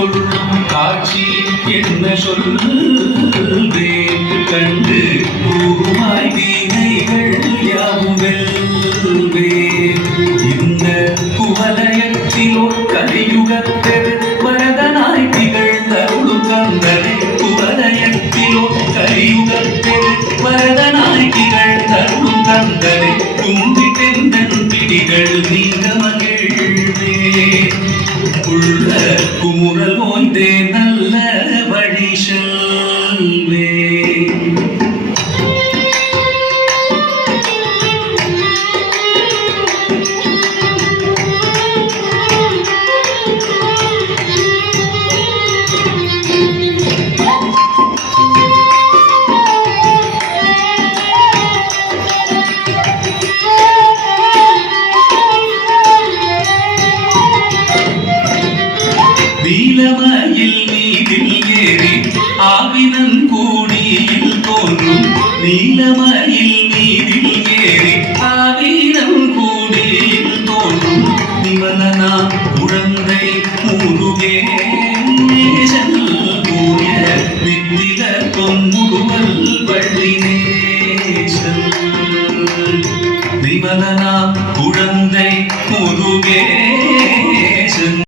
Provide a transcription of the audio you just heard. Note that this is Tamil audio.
கொள்ளும் காட்சி என்ன சொல்வேன் கண்டு கூறுமாய் வீணைகள் யாவும் வெல்வேன் இந்த குவலயத்திலோ கலியுகத்தெரு வரதனாய் திகழ்ந்தருளும் கந்தனை குவலயத்திலோ கலியுகத்தெரு வரதனாய் திகழ்ந்தருளும் கந்தனை குந்தி தெந்தன் பிடிகள் நீங்க மகிழ்வே உள்ள குமுறல் ஓய்ந்தே நல்ல வழி செல்வே நீலமயில் நீரில் ஏறி ஆவினன் கூடியில் தோன்றும் நீலமயில் நீரில் ஏறி ஆவினன் கூடியில் தோன்றும் நிமலனா குழந்தை முருகேசன் கூறிய வித்தில பொன்முருவல் வள்ளினேசன் நிமலனா குழந்தை முருகே